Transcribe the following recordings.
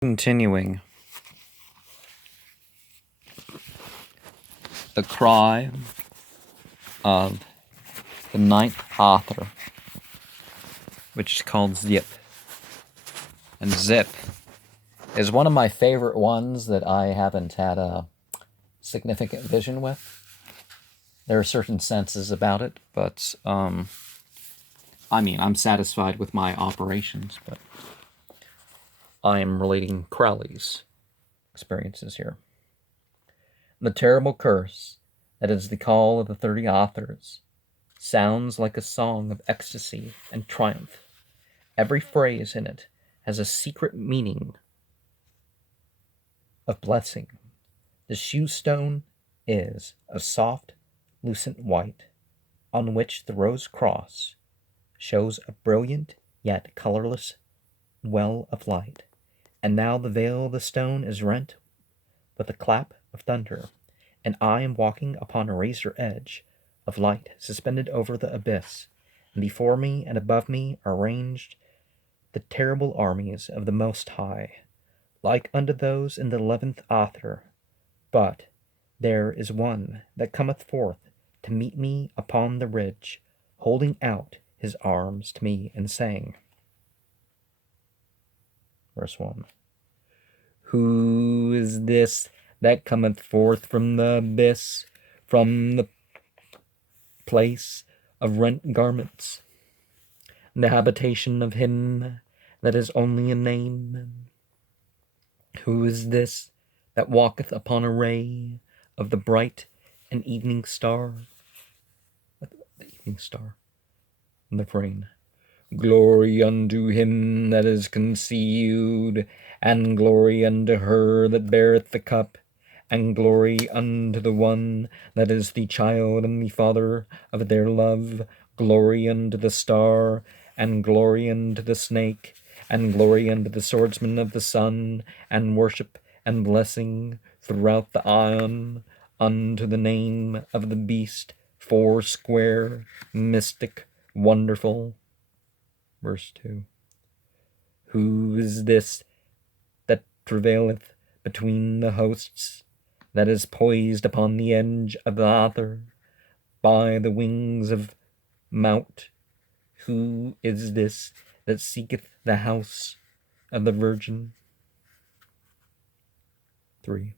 Continuing. The cry of the 9th Aethyr, which is called Zip. And Zip is one of my favorite ones that I haven't had a significant vision with. There are certain senses about it, but I mean, I'm satisfied with my operations, but I am relating Crowley's experiences here. The terrible curse that is the call of the 30 authors sounds like a song of ecstasy and triumph. Every phrase in it has a secret meaning of blessing. The shoe stone is a soft, lucent white, on which the rose cross shows a brilliant yet colorless well of light. And now the veil of the stone is rent with a clap of thunder, and I am walking upon a razor edge of light suspended over the abyss, and before me and above me are ranged the terrible armies of the Most High, like unto those in the 11th Aethyr. But there is one that cometh forth to meet me upon the ridge, holding out his arms to me and saying, verse 1, Who is this that cometh forth from the abyss, from the place of rent garments, the habitation of him that is only a name? Who is this that walketh upon a ray of the bright and evening star? The evening star. And the refrain. Glory unto him that is concealed, and glory unto her that beareth the cup, and glory unto the one that is the child and the father of their love. Glory unto the star, and glory unto the snake, and glory unto the swordsman of the sun, and worship and blessing throughout the aeon unto the name of the beast, foursquare, mystic, wonderful. Verse 2. Who is this that travaileth between the hosts, that is poised upon the edge of the Aether by the wings of Mount? Who is this that seeketh the house of the Virgin? 3.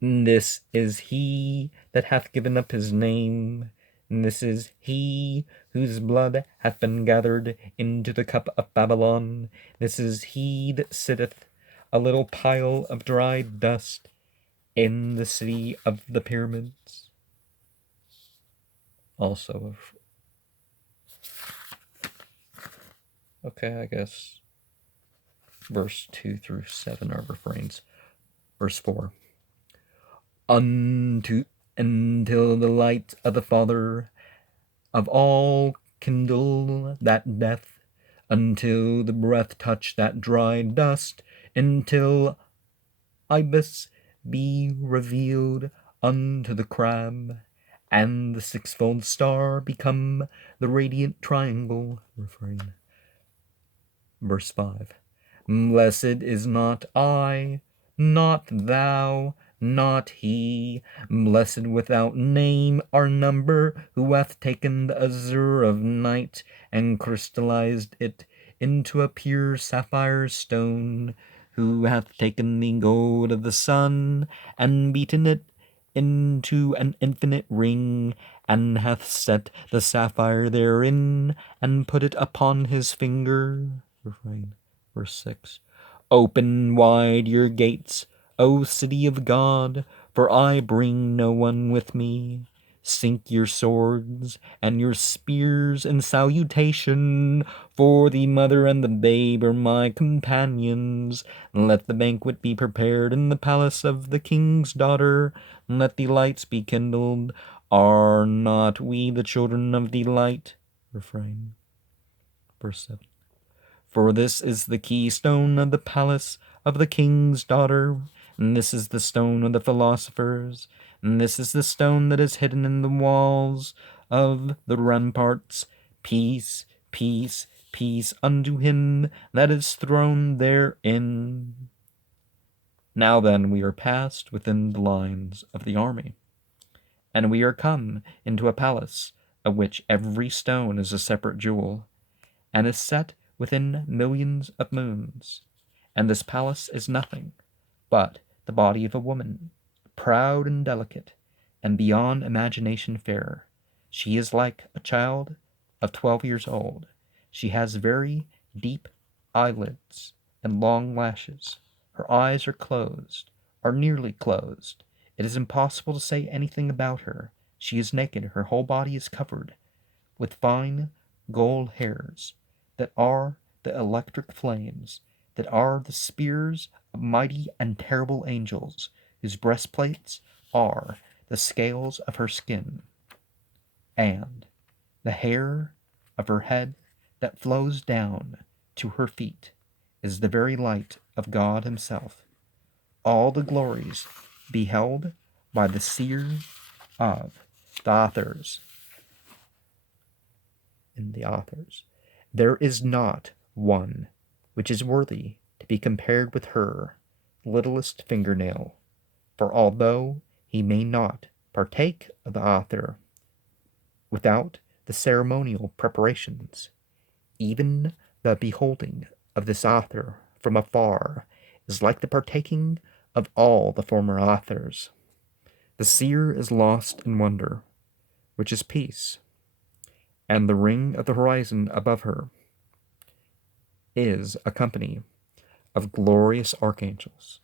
This is he that hath given up his name, and this is he whose blood hath been gathered into the cup of Babylon. This is he that sitteth, a little pile of dried dust, in the city of the pyramids. Also, okay, I guess verse 2 through 7 are refrains. Verse 4. Until the light of the Father of all kindle that death, until the breath touch that dry dust, until ibis be revealed unto the crab, and the sixfold star become the radiant triangle. Refrain. Verse 5. Blessed is not I, not thou, not he, blessed without name or number, who hath taken the azure of night and crystallized it into a pure sapphire stone, who hath taken the gold of the sun and beaten it into an infinite ring, and hath set the sapphire therein, and put it upon his finger. Refrain. Verse 6. Open wide your gates, O city of God, for I bring no one with me. Sink your swords and your spears in salutation, for the mother and the babe are my companions. Let the banquet be prepared in the palace of the king's daughter. Let the lights be kindled. Are not we the children of the light? Refrain. Verse 7. For this is the keystone of the palace of the king's daughter, and this is the stone of the philosophers, and this is the stone that is hidden in the walls of the ramparts. Peace, peace, Peace unto him that is thrown therein. Now then we are passed within the lines of the army, and we are come into a palace, of which every stone is a separate jewel, and is set within millions of moons. And this palace is nothing but the body of a woman, proud and delicate, and beyond imagination fair. She is like a child of 12 years old. She has very deep eyelids and long lashes. Her eyes are closed, or nearly closed. It is impossible to say anything about her. She is naked. Her whole body is covered with fine gold hairs that are the electric flames, that are the spears of mighty and terrible angels, whose breastplates are the scales of her skin, and the hair of her head that flows down to her feet is the very light of God himself. All the glories beheld by the seer of the authors. In the authors, there is not one which is worthy to be compared with her littlest fingernail. For although he may not partake of the author without the ceremonial preparations, even the beholding of this author from afar is like the partaking of all the former authors. The seer is lost in wonder, which is peace, and the ring of the horizon above her is a company of glorious archangels,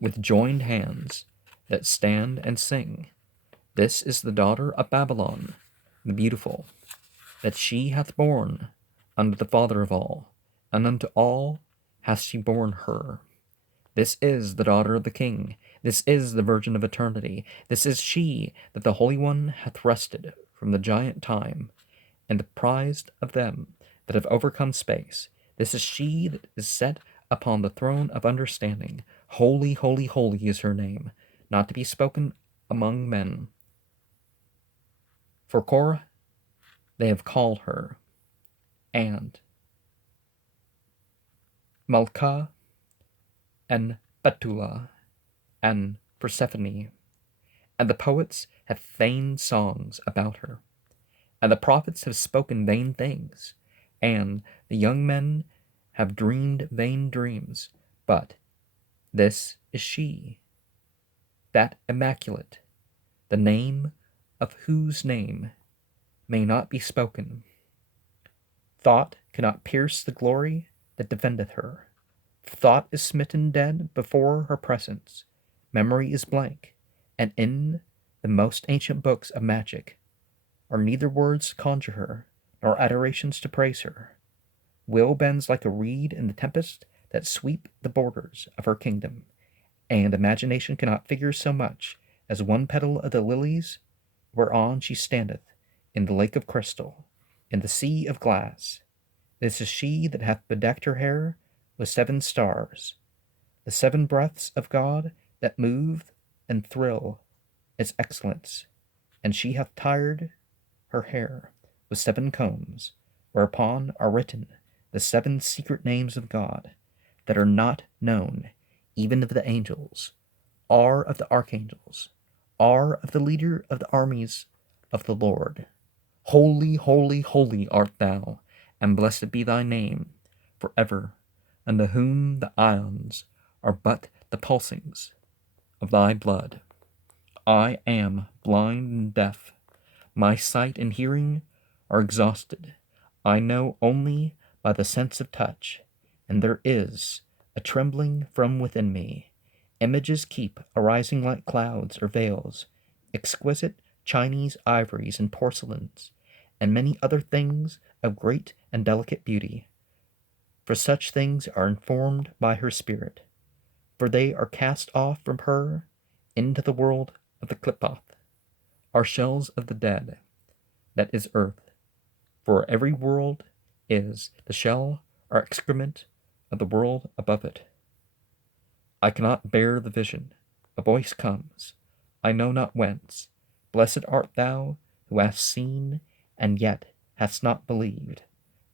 with joined hands that stand and sing. This is the daughter of Babylon, the beautiful, that she hath borne unto the Father of all, and unto all hath she borne her. This is the daughter of the King. This is the Virgin of eternity. This is she that the Holy One hath wrested from the giant time, and the prized of them that have overcome space. This is she that is set upon the throne of understanding. Holy, holy, holy is her name, not to be spoken among men. For Korah they have called her, and Malkah, and Betula, and Persephone, and the poets have feigned songs about her, and the prophets have spoken vain things, and the young men have dreamed vain dreams. But this is she, that immaculate, the name of whose name may not be spoken. Thought cannot pierce the glory that defendeth her. Thought is smitten dead before her presence. Memory is blank, and in the most ancient books of magic are neither words to conjure her, nor adorations to praise her. Will bends like a reed in the tempest that sweep the borders of her kingdom, and imagination cannot figure so much as one petal of the lilies whereon she standeth in the lake of crystal, in the sea of glass. This is she that hath bedecked her hair with 7 stars, the 7 breaths of God that move and thrill its excellence, and she hath tied her hair with 7 combs, whereupon are written the 7 secret names of God, that are not known even of the angels, are of the archangels, are of the leader of the armies of the Lord. Holy, holy, holy art thou, and blessed be thy name for ever, unto whom the aeons are but the pulsings of thy blood. I am blind and deaf. My sight and hearing are exhausted. I know only by the sense of touch, and there is a trembling from within me. Images keep arising like clouds or veils, exquisite Chinese ivories and porcelains, and many other things of great and delicate beauty. For such things are informed by her spirit, for they are cast off from her into the world of the Klippoth, are shells of the dead, that is earth. For every world is the shell or excrement of the world above it. I cannot bear the vision. A voice comes, I know not whence. Blessed art thou who hast seen, and yet hast not believed.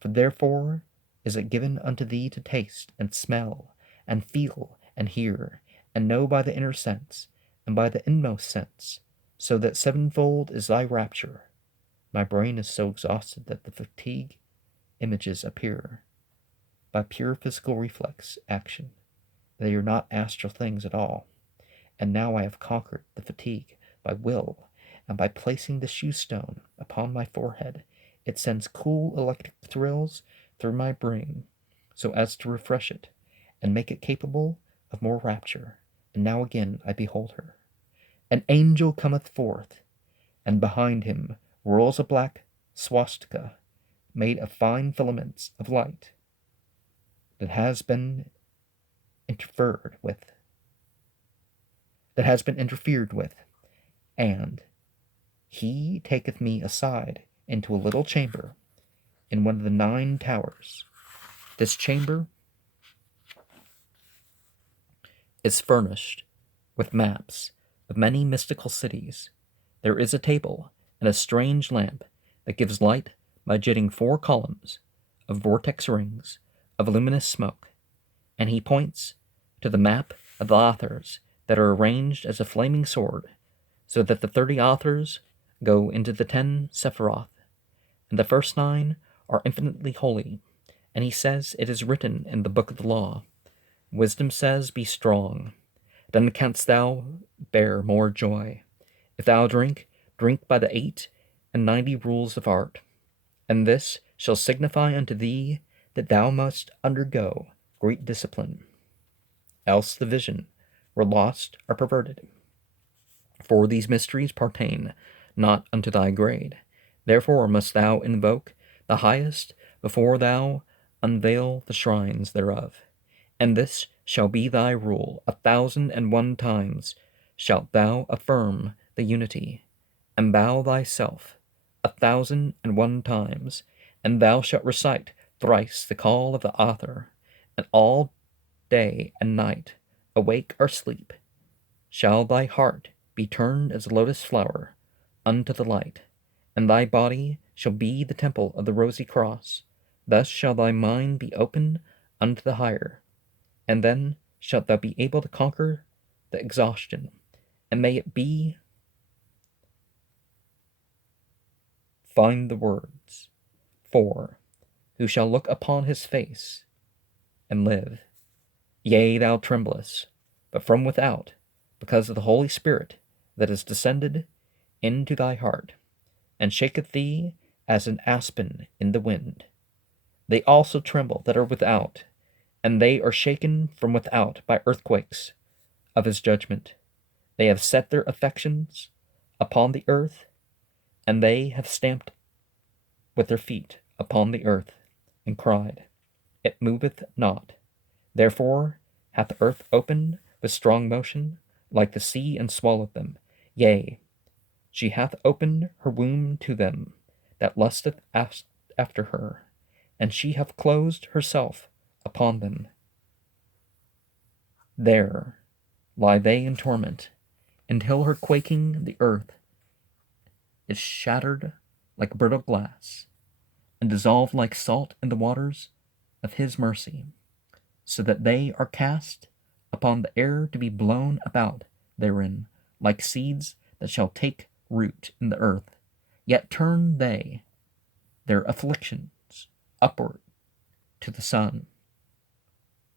For therefore is it given unto thee to taste, and smell, and feel, and hear, and know by the inner sense, and by the inmost sense, so that sevenfold is thy rapture. My brain is so exhausted that the fatigue images appear by pure physical reflex action. They are not astral things at all. And now I have conquered the fatigue by will, and by placing the shoe stone upon my forehead, it sends cool electric thrills through my brain, so as to refresh it, and make it capable of more rapture. And now again I behold her. An angel cometh forth, and behind him whirls a black swastika made of fine filaments of light that has been interfered with, and he taketh me aside into a little chamber in one of the 9 towers. This chamber is furnished with maps of many mystical cities. There is a table and a strange lamp that gives light by jetting 4 columns of vortex rings of luminous smoke, and he points to the map of the authors that are arranged as a flaming sword, so that the 30 authors go into the 10 Sephiroth, and the first 9 are infinitely holy. And he says it is written in the book of the law, Wisdom says, be strong, then canst thou bear more joy. If thou drink, drink by the 8 and 90 rules of art, and this shall signify unto thee that thou must undergo great discipline, else the vision were lost or perverted. For these mysteries pertain not unto thy grade. Therefore must thou invoke the highest before thou unveil the shrines thereof. And this shall be thy rule. 1,001 times shalt thou affirm the unity, and bow thyself 1,001 times, and thou shalt recite thrice the call of the author, and all day and night, awake or sleep, shall thy heart be turned as a lotus flower unto the light, and thy body shall be the temple of the rosy cross. Thus shall thy mind be open unto the higher, and then shalt thou be able to conquer the exhaustion. And may it be, find the words, for who shall look upon his face and live? Yea, thou tremblest, but from without, because of the Holy Spirit that is descended into thy heart, and shaketh thee as an aspen in the wind. They also tremble that are without, and they are shaken from without by earthquakes of his judgment. They have set their affections upon the earth, and they have stamped with their feet upon the earth, and cried, It moveth not. Therefore hath the earth opened with strong motion, like the sea, and swallowed them. Yea, she hath opened her womb to them that lusteth after her, and she hath closed herself upon them. There lie they in torment, until her quaking the earth is shattered like brittle glass, and dissolved like salt in the waters of his mercy, so that they are cast upon the air to be blown about therein, like seeds that shall take root in the earth. Yet turn they their afflictions upward to the sun.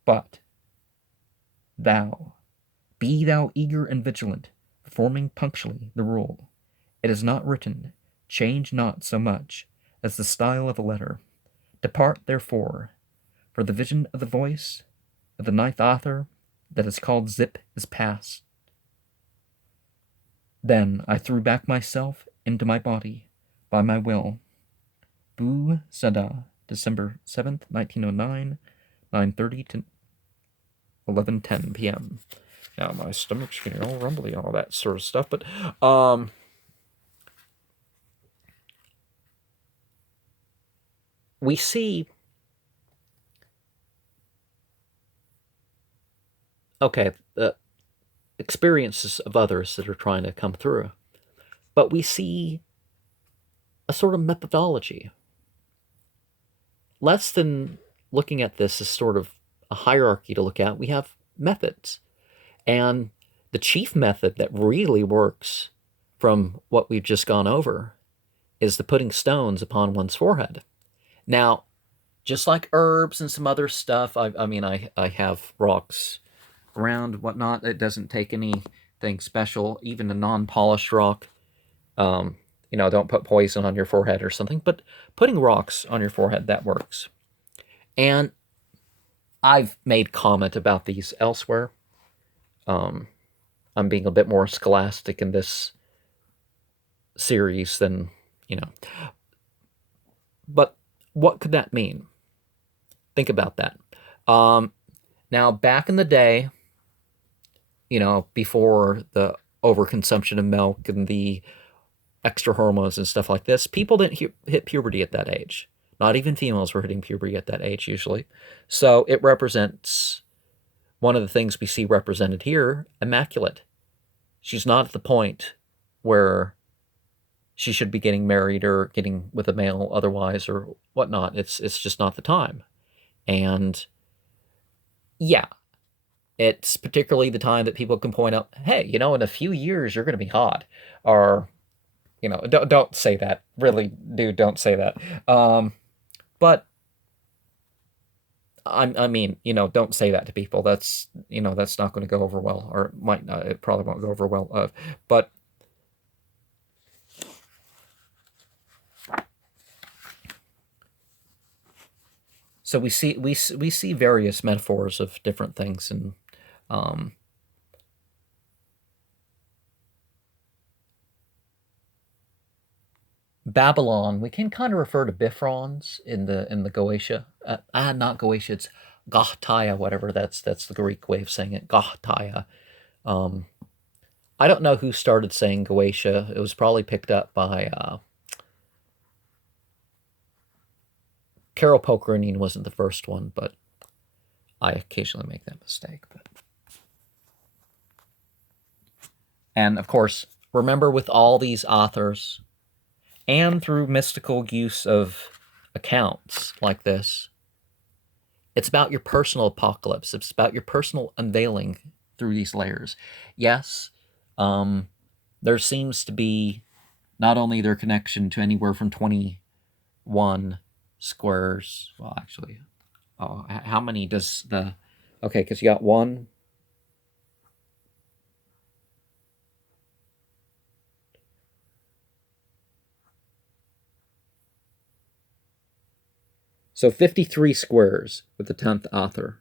But thou, be thou eager and vigilant, performing punctually the rule. It is not written, change not so much as the style of a letter. Depart therefore, for the vision of the voice of the 9th Aethyr that is called Zip is past. Then I threw back myself into my body by my will. Bu Sada, December 7th, 1909, 9:30 to 11:10 p.m. Now my stomach's getting all rumbly and all that sort of stuff, but we see, the experiences of others that are trying to come through, but we see a sort of methodology. less than looking at this as sort of a hierarchy to look at, we have methods. And the chief method that really works from what we've just gone over is the putting stones upon one's forehead. Now, just like herbs and some other stuff, I have rocks around, whatnot. It doesn't take anything special, even a non-polished rock. Don't put poison on your forehead or something, but putting rocks on your forehead, that works. And I've made comment about these elsewhere. I'm being a bit more scholastic in this series than, you know. But what could that mean? Think about that. Now, back in the day, before the overconsumption of milk and the extra hormones and stuff like this, people didn't hit puberty at that age. Not even females were hitting puberty at that age usually. So it represents one of the things we see represented here, immaculate. She's not at the point where she should be getting married or getting with a male otherwise or whatnot. It's just not the time. And yeah, it's particularly the time that people can point out, hey, in a few years you're going to be hot. Or, don't say that. Really, dude, don't say that. But don't say that to people. That's not going to go over well, or it might not. It probably won't go over well. But so we see various metaphors of different things, and Babylon. We can kind of refer to Bifrons in the Goetia. Not Goetia. It's Gothtia, whatever. That's the Greek way of saying it. Gothtia. I don't know who started saying Goetia. It was probably picked up by Carol Pokeranine wasn't the first one, but I occasionally make that mistake. And of course, remember, with all these authors, and through mystical use of accounts like this, it's about your personal apocalypse. It's about your personal unveiling through these layers. Yes, there seems to be not only their connection to anywhere from 21 squares. Well, actually, how many does the... Okay, because you got 1... So 53 squares with the 10th Aethyr.